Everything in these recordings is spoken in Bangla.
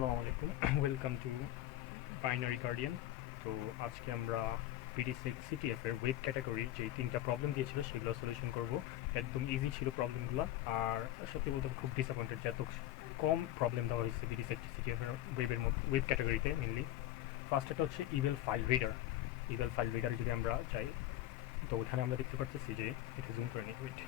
আসসালামু আলাইকুম ওয়েলকাম টু বাইনারি গার্ডিয়ান। তো আজকে আমরা পিডি6 সিটিএফ এর ওয়েব ক্যাটাগরির যে তিনটা প্রবলেম দিয়েছিল সেগুলো সলিউশন করব। একদম ইজি ছিল প্রবলেমগুলো, আর সত্যি বলতে খুব ডিসঅ্যাপয়েন্টেড যে এত কম প্রবলেম দেওয়া হয়েছে পিডি6 সিটিএফ এর ওয়েবের মধ্যে, ওয়েব ক্যাটাগরিতে মেনলি। ফার্স্ট এটা হচ্ছে email file reader. Email file রিডারে যদি আমরা চাই, তো ওখানে আমরা দেখতে পাচ্ছি যে এটা জুম করে নিই, wait.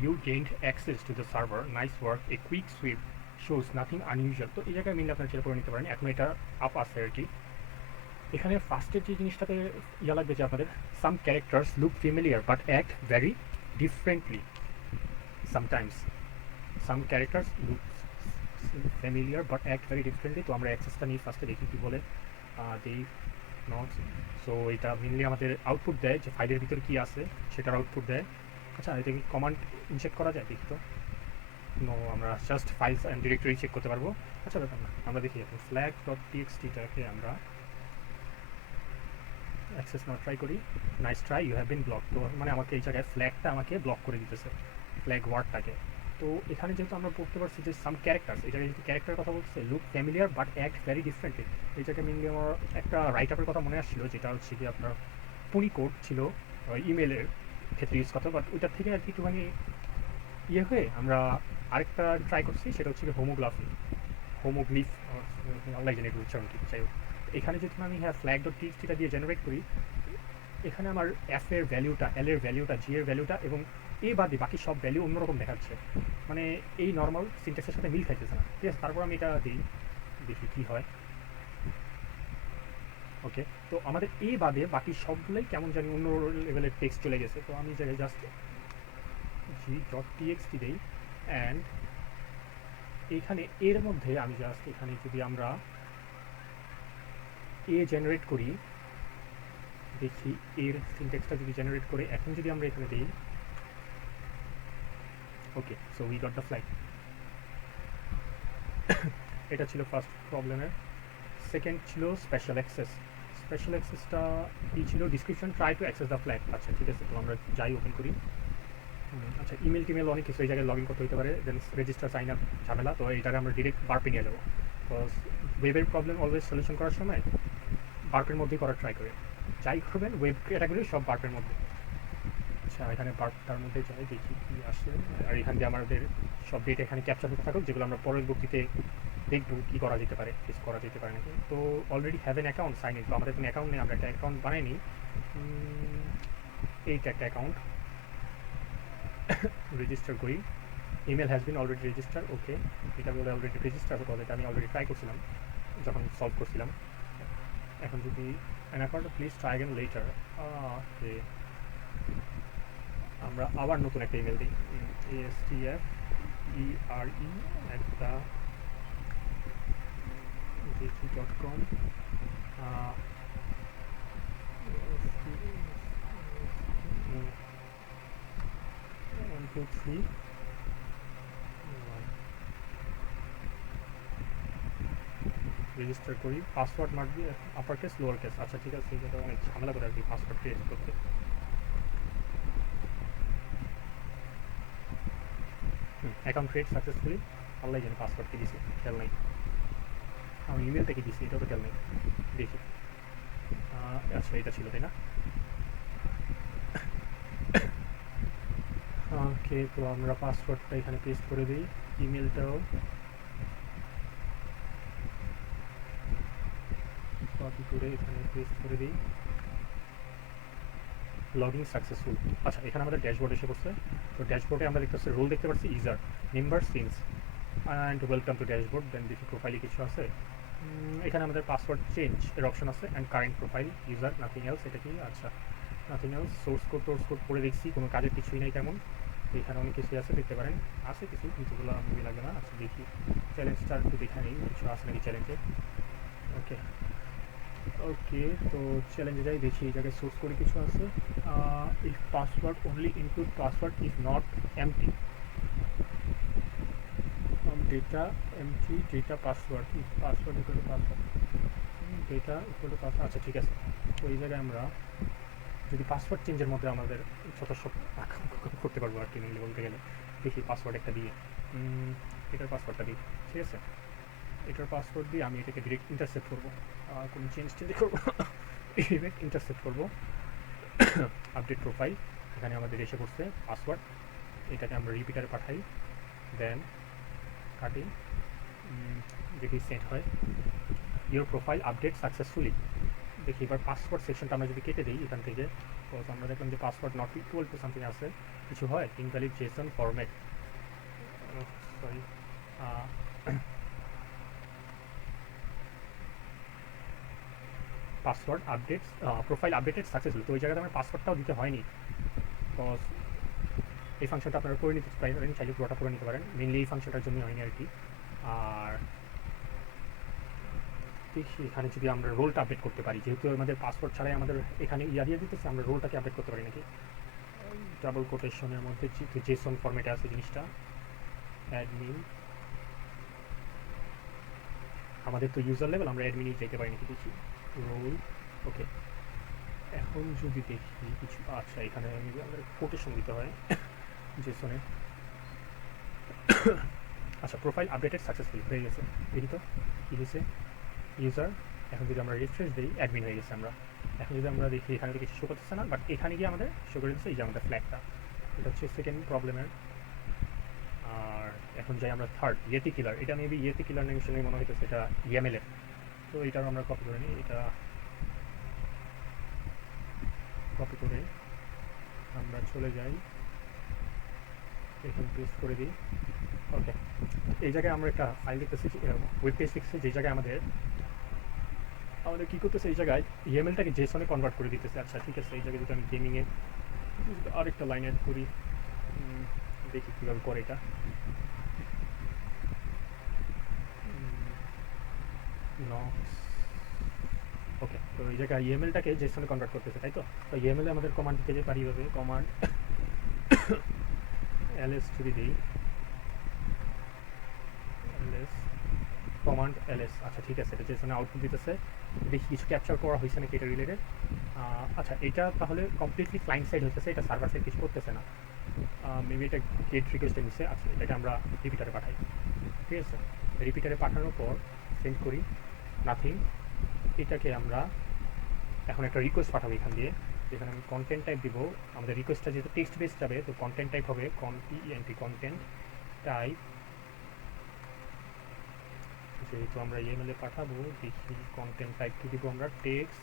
You gained access to the server, nice work, a quick sweep shows nothing unusual. তো এই জায়গায় মেনলি আপনারা চেক করে নিতে পারেন, এখন এটা আপ আছে আর কি। এখানে ফার্স্টের যে জিনিসটাতে লাগবে যে আপনাদের some characters look familiar but act very differently sometimes. Some characters look familiar but act very differently. তো আমরা অ্যাক্সেসটা নিয়ে ফার্স্টে দেখি কী বলে। দেই নট, সো এটা মেনলি আমাদের আউটপুট দেয় যে ফাইলের ভিতরে কী আছে সেটার আউটপুট দেয়। আচ্ছা, এটা কি কমান্ড ইনজেক্ট করা যায়? দেখি তো। নো, আমরা just files and directory check করতে পারবো। আচ্ছা, ব্যাপার না, আমরা দেখি এখন ফ্ল্যাগ ডট টিএক্সটিটাকে আমরা অ্যাক্সেস নট ট্রাই করি। Nice try, you have been block. তো মানে আমাকে এই জায়গায় ফ্ল্যাগটা আমাকে ব্লক করে দিতেছে, ফ্ল্যাগ ওয়ার্ডটাকে। তো এখানে যেহেতু আমরা পড়তে পারছি যে সাম ক্যারেক্টার্স, এই জায়গায় যেহেতু ক্যারেক্টারের কথা বলছে, look familiar but act very differently. এই জায়গায় মেনলি আমার একটা রাইট আপের কথা মনে আসছিল, যেটা হচ্ছে কি আপনার পুনিকোড ছিল ইমেলের ক্ষেত্রে ইউজ করতে, বাট ওইটার থেকে আর কি একটুখানি হয়ে আমরা আরেকটা ট্রাই করছি, সেটা হচ্ছে হোমোগ্লিফ, আল্লাহ জানে এর উচ্চারণ কি। যাই হোক, এখানে যদি আমি ফ্ল্যাগ ডট টিএক্সটিটা দিয়ে জেনারেট করি, এখানে আমার এফ এর ভ্যালুটা, এল এর ভ্যালুটা, জি এর ভ্যালুটা এবং এ বাদে বাকি সব ভ্যালু অন্যরকম দেখাচ্ছে। মানে এই নর্মাল সিনট্যাক্সের সাথে মিল খাইতেছে না। ঠিক আছে, তারপর আমি এটা দিই, দেখি কী হয়। ওকে, তো আমাদের এ বাদে বাকি সবগুলোই কেমন জানি অন্য লেভেলের টেক্সট চলে গেছে। তো আমি জাস্ট জি ডট টিএক্সটি দিই, অ্যান্ড এইখানে এর মধ্যে আমি জাস্ট এখানে যদি আমরা এ জেনারেট করি, দেখি এর সিনট্যাক্সটা যদি জেনারেট করে এখন যদি আমরা এখানে দিই, okay, so we got the flag. এটা ছিল ফার্স্ট প্রবলেমের। সেকেন্ড ছিল স্পেশাল অ্যাক্সেস। স্পেশাল অ্যাক্সেসটা কী ছিল? Description try to access the flag. আচ্ছা, ঠিক আছে, তো আমরা যাই ওপেন করি। আচ্ছা, ইমেল টিমেল অনেক কিছু এই জায়গায় লগ ইন করতে হতে পারে, দেন রেজিস্টার সাইন আপ ঝামেলা। তো এইটাকে আমরা ডিরেক্ট বার্পে নিয়ে যাবো। তো ওয়েবের প্রবলেম অলওয়েজ সলিউশন করার সময় বার্পের মধ্যেই করার ট্রাই করে। যাই করবেন ওয়েব ক্যাটাগরি সব বার্পের মধ্যে। আচ্ছা, এখানে বার্পটার মধ্যে যাই, দেখি কী আসে। আর এখান দিয়ে আমাদের সব ডেটা এখানে ক্যাপচার হতে থাকুক, যেগুলো আমরা পরের বক্তিতে দেখবো কী করা যেতে পারে, কিছু করা যেতে পারে নাকি। তো already have an account sign in. তো আমাদের কোনো অ্যাকাউন্ট নেই, আমরা একটা অ্যাকাউন্ট বানাই নিই। এইটা একটা অ্যাকাউন্ট রেজিস্টার করি। Email has been already register. Okay, এটা বলে অলরেডি রেজিস্টার হতে হবে, এটা আমি অলরেডি ট্রাই করছিলাম যখন সলভ করছিলাম। এখন যদি an account please try again later. Okay, আমরা আবার নতুন একটা ইমেল দিই, astfere@deci.com। 1 2 3 রেজিস্টার করি। পাসওয়ার্ড মারবি আপার কেস লোয়ার কেস। আচ্ছা, ঠিক আছে, এটা অনেক ঝামেলা করে আর কি পাসওয়ার্ড ক্রিয়েট করতে। Account create successfully. আল্লাহ জানি পাসওয়ার্ড কি দিছি, খেয়াল নাই। আমি ইমেলটা কি দিছি এটাও তো খেয়াল নেই, দেখি। আচ্ছা, এটা ছিল তাই না? ওকে, তো আমরা পাসওয়ার্ডটা এখানে পেস্ট করে দিই, ইমেলটাও কপি করে এখানে পেস্ট করে দিই। Log in successful. আচ্ছা, এখানে আমাদের ড্যাশবোর্ড এসে পড়ছে। তো ড্যাশবোর্ডে আমরা দেখতে পাচ্ছি রোল দেখতে পাচ্ছি user, member, since and welcome to dashboard. Then দেখি প্রোফাইলে কিছু আছে। এখানে আমাদের পাসওয়ার্ড চেঞ্জ এর অপশন আছে, and current profile user, nothing else. এটা কি? আচ্ছা, নাথিং এলস। সোর্স কোড পড়ে দেখছি, কোনো কাজের কিছুই নেই তেমন। এখানে অনেক কিছুই আছে, দেখতে পারেন, আছে কিছু, কিছুগুলো আমি লাগে না। আচ্ছা, দেখি চ্যালেঞ্জটা একটু দেখে নিই, কিছু আছে নাকি চ্যালেঞ্জে। ওকে ওকে, তো চ্যালেঞ্জে যাই, দেখি এই জায়গায় সোর্স করে কিছু আছে। If password only include password if not empty, data empty, data password, if password equal to password, data equal to password. আচ্ছা, ঠিক আছে, তো এই জায়গায় আমরা যদি পাসওয়ার্ড চেঞ্জের মধ্যে আমাদের যথেষ্ট করতে পারবো আর কি, মেনলি বলতে গেলে। দেখি পাসওয়ার্ড একটা দিয়ে, এটার পাসওয়ার্ডটা দিই, ঠিক আছে। এটার পাসওয়ার্ড দিয়ে আমি এটাকে ডিরেক্ট ইন্টারসেপ্ট করবো, কোনো চেঞ্জ করবো ডিরেক্ট ইন্টারসেপ্ট করবো। আপডেট প্রোফাইল, এখানে আমাদের এসে পড়ছে পাসওয়ার্ড, এটাকে আমরা রিপিটারে পাঠাই, দেন কাটি, দেখি সেট হয়। Your profile update successfully. দেখি এবার পাসওয়ার্ড সেকশনটা আমরা যদি কেটে দিই এখান থেকে, তো আমরা দেখলাম যে password not equal to something আছে, কিছু হয় invalid Jason format, sorry password update profile updated successful. তো ওই জায়গাতে আমার পাসওয়ার্ডটাও দিতে হয়নি, বিকজ এই ফাংশনটা আপনারা করে নিতে পারেন, চাইলে পুরোটা করে নিতে পারেন, মেনলি এই ফাংশনটার জন্য হয়নি আর কি। আর এখানে যদি আমরা রোলটা আপডেট করতে পারি, যেহেতু আমাদের পাসওয়ার্ড ছাড়াই আমাদের এখানে দিয়ে দিতেছে, আমরা রোলটাকে আপডেট করতে পারি নাকি, ডাবল কোটেশনের মধ্যে যেহেতু জেসন ফরম্যাটে আছে জিনিসটা, অ্যাডমিন, আমাদের তো ইউজার লেভেল, আমরা অ্যাডমিনই যেতে পারি নাকি দেখি, রোল, ওকে। এখন যদি দেখি কিছু, আচ্ছা এখানে আমাদের কোটেশন দিতে হয় জেসনে। আচ্ছা প্রোফাইল আপডেটেড সাকসেসফুল হয়ে গেছে, দেখি তো কী হয়েছে, ইউজার। এখন যদি আমরা রিফ্রেশ দিই অ্যাডমিন হয়ে গেছে আমরা। এখন যদি আমরা দেখি এখানে কিছু শো করতেছে না, বাট এখানে গিয়ে আমাদের শো করে দিচ্ছে এই যে আমাদের ফ্ল্যাগটা, এটা হচ্ছে সেকেন্ড প্রবলেমের। আর এখন যাই আমরা থার্ড, ইয়েতি কিলার, এটা মেবি ইয়েতি কিলার নেম শুনে মনে হইতেছে এটা ইএমএল-এর, তো এটাও আমরা কপি করে নিই, এটা কপি করে আমরা চলে যাই, এখানে পেস্ট করে দিই, ওকে। এই জায়গায় আমরা একটা ফাইল দেখতেছি, ওয়েব পেজ দেখতেছি, যে জায়গায় আমাদের কী করতেছে, এই জায়গায় ইএমএলটাকে জেসনে কনভার্ট করে দিতেছে। আচ্ছা ঠিক আছে, এই জায়গায় যদি আমি গেমিংয়ে আরেকটা লাইন অ্যাড করি, দেখি কীভাবে করে এটা, ওকে। তো এই জায়গায় ইএমএলটাকে জেসনে কনভার্ট করতেছে, তাই তো। তো ইএমএল আমাদের কমান্ড দিতে পারি হবে, কমান্ড এলএস যদি দিই, এলএস কমান্ড এলএস, আচ্ছা ঠিক আছে, এটা জেসনে আউটপুট দিতেছে, দেখি কিছু ক্যাপচার করা হয়েছে নাকি এটা রিলেটেড। আচ্ছা এটা তাহলে কমপ্লিটলি ক্লায়েন্ট সাইড হচ্ছে, এটা সার্ভার সাইড কিছু করতেছে না, মেবি এটা গেট রিকোয়েস্টে নিচ্ছে। আচ্ছা এটাকে আমরা রিপিটারে পাঠাই, ঠিক আছে। রিপিটারে পাঠানোর পর সেন্ড করি, নাথিং। এটাকে আমরা এখন একটা রিকোয়েস্ট পাঠাবো এখান দিয়ে, যেখানে আমি কন্টেন্ট টাইপ দিব, আমাদের রিকোয়েস্টটা যেহেতু টেক্সট বেস যাবে, তো কন্টেন্ট টাইপ হবে কন্টেন্ট টাইপ, যেহেতু আমরা ইমেলে পাঠাবো, দেখি কন্টেন্ট টাইপ কি দিব আমরা, টেক্সট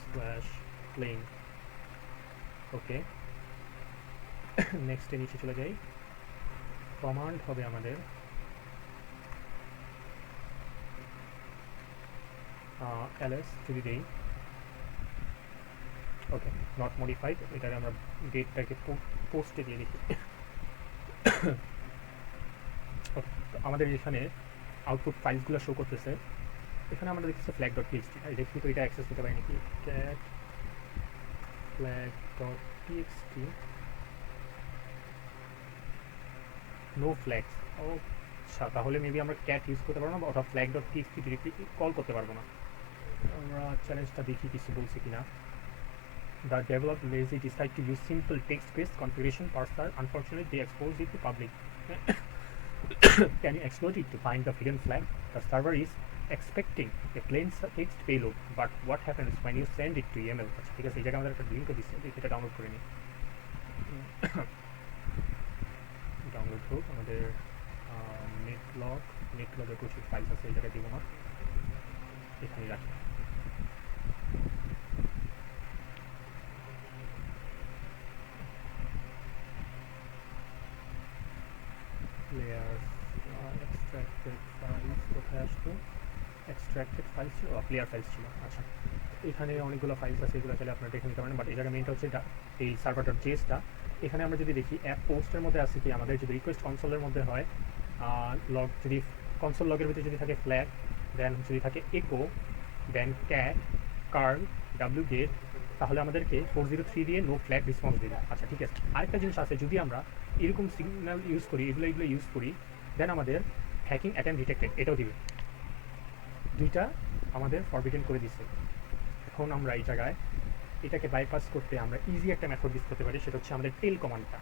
স্ল্যাশ প্লেন, ওকে। নেক্সটে নিচে চলে যাই, কমান্ড হবে আমাদের ls যদি দেই, ওকে, নট মডিফাইড, এটাকে আমরা ডেটটাকে পোস্টে দিয়ে দেখি। আমাদের এখানে আউটপুট ফাইলসগুলো শো করতেছে, এখানে আমরা দেখতেছি ফ্ল্যাগ ডট টিএক্সটি, দেখি তো এটা অ্যাক্সেস করতে পারি নাকি, cat flag dot TXT, no flags, ও আচ্ছা, তাহলে মেবি আমরা ক্যাট ইউজ করতে পারবো না, বা ওটা flag dot TXT directly call করতে পারবো না। আমরা চ্যালেঞ্জটা দেখি কিছু বলছে কিনা। The developer lazy decide to use simple text-based configuration parser. Unfortunately, they expose it to public. Can you exploit it to find the hidden flag? The server is expecting a plain text payload, but what happens when you send it to YAML? আচ্ছা ঠিক আছে, এই জায়গায় আমাদের একটা লিঙ্কও দিচ্ছে, এটা ডাউনলোড করে নিই। ডাউনলোড হোক, আমাদের নেটলগে প্রচুর ফাইলস আছে, এই জায়গায় দিব না, এখানে রাখি। layers extracted files কোথায় আসতো, extracted files ছিল, player files ছিল। আচ্ছা এখানে অনেকগুলো ফাইলস আছে, এগুলো চাইলে আপনারা দেখে নিতে পারেন, বাট এই জায়গায় মেইনটা হচ্ছে এই সার্ভার ডট জেএসটা। এখানে আমরা যদি দেখি অ্যাপ পোস্টের মধ্যে আছে কি, আমাদের যদি রিকোয়েস্ট কনসোলের মধ্যে হয়, লগ যদি কনসোল লগের ভিতরে যদি থাকে ফ্ল্যাগ, দেন যদি থাকে একো, দেন ক্যাট কার্ল ডাব্লিউ গেট, তাহলে আমাদেরকে 403 দিয়ে নো ফ্ল্যাগ রেসপন্স দেবে। আচ্ছা ঠিক আছে, আরেকটা জিনিস আছে, যদি আমরা এরকম সিগন্যাল ইউজ করি, এগুলো ইউজ করি, দেন আমাদের হ্যাকিং অ্যাটেম্প ডিটেক্টেড এটাও দিবে, দুইটা আমাদের ফরবিডেন করে দিচ্ছে। এখন আমরা এই জায়গায় এটাকে বাইপাস করতে আমরা ইজি একটা মেথড ইউজ করতে পারি, সেটা হচ্ছে আমাদের টেল কমান্ডটা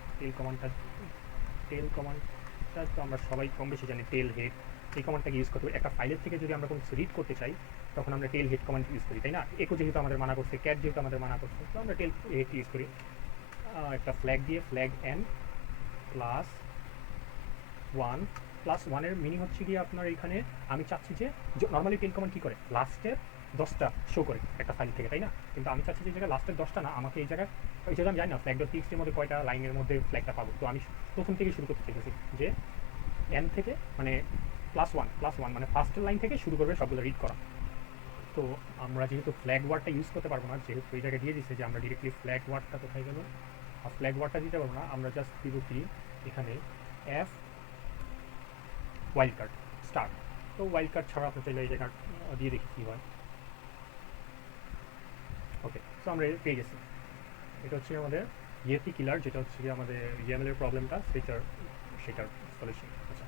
তো আমরা সবাই কম বেশি জানি, টেল হেড এই কমান্ডটাকে ইউজ করতে হবে। একটা ফাইলের থেকে যদি আমরা কোনো কিছু রিড করতে চাই তখন আমরা টেল হেড কমান্ড ইউজ করি, তাই না? একো যেহেতু আমাদের মানা করছে, ক্যাট যেহেতু আমাদের মানা করছে, তো আমরা টেল হেড ইউজ করি। একটা ফ্ল্যাগ দিয়ে flag N plus one, plus ওয়ানের মিনিং হচ্ছে গিয়ে আপনার এখানে আমি চাচ্ছি যে নর্মালি টেল কমান্ড কী করে লাস্টের 10টা শো করে একটা ফাইল থেকে, তাই না? কিন্তু আমি চাচ্ছি যে এই জায়গায় লাস্টের 10টা না, আমাকে এই জায়গায় এই জায়গায় আমি জানি না ফ্ল্যাগ ডট টিএক্সটির মধ্যে কয়টা লাইনের মধ্যে ফ্ল্যাগটা পাবো, তো আমি প্রথম থেকে শুরু করতে চাইতেছি যে এন থেকে মানে প্লাস ওয়ান মানে ফার্স্টের লাইন থেকে শুরু করবে সবগুলো রিড করা। তো আমরা যেহেতু ফ্ল্যাগ ওয়ার্ডটা ইউজ করতে পারবো না, যেহেতু এই জায়গায় দিয়ে দিচ্ছে যে আমরা ডিরেক্টলি ফ্ল্যাগ ওয়ার্ডটা কোথায় গেল, আর ফ্ল্যাগ ওয়ার্ডটা দিতে পারবো না, আমরা জাস্ট দিব কি এখানে এফ ওয়াইল্ড কার্ড স্টার্ট। তো ওয়াইল্ড কার্ড ছাড়া আপনি চাইলে এই জায়গা দিয়ে দেখি কী হয়। ওকে, তো আমরা পেয়ে গেছি। এটা হচ্ছে আমাদের ইয়েপি কিলার, যেটা হচ্ছে আমাদের ইএমএল এর প্রবলেমটা সেটার সলিউশন। আচ্ছা,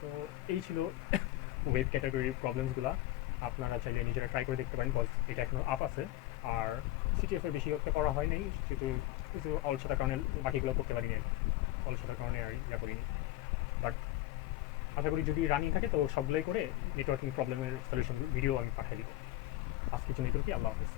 তো এই ছিল ওয়েব ক্যাটাগরি প্রবলেমসগুলো। আপনারা চাইলে নিজেরা ট্রাই করে দেখতে পারেন, বিকজ এটা এখনও আপ আছে। আর সিটিএফের বেশি করতে করা হয় নাই, যেহেতু কিছু অলসতার কারণে বাকিগুলো করতে পারিনি, অলসতার কারণে আর ইয়া করিনি। বাট আশা করি যদি রানিং থাকে তো সবগুলোই করে নেটওয়ার্কিং প্রবলেমের সলিউশন ভিডিও আমি পাঠিয়ে দিব। আজকের জন্য এটুকুই, আল্লাহ হাফিজ।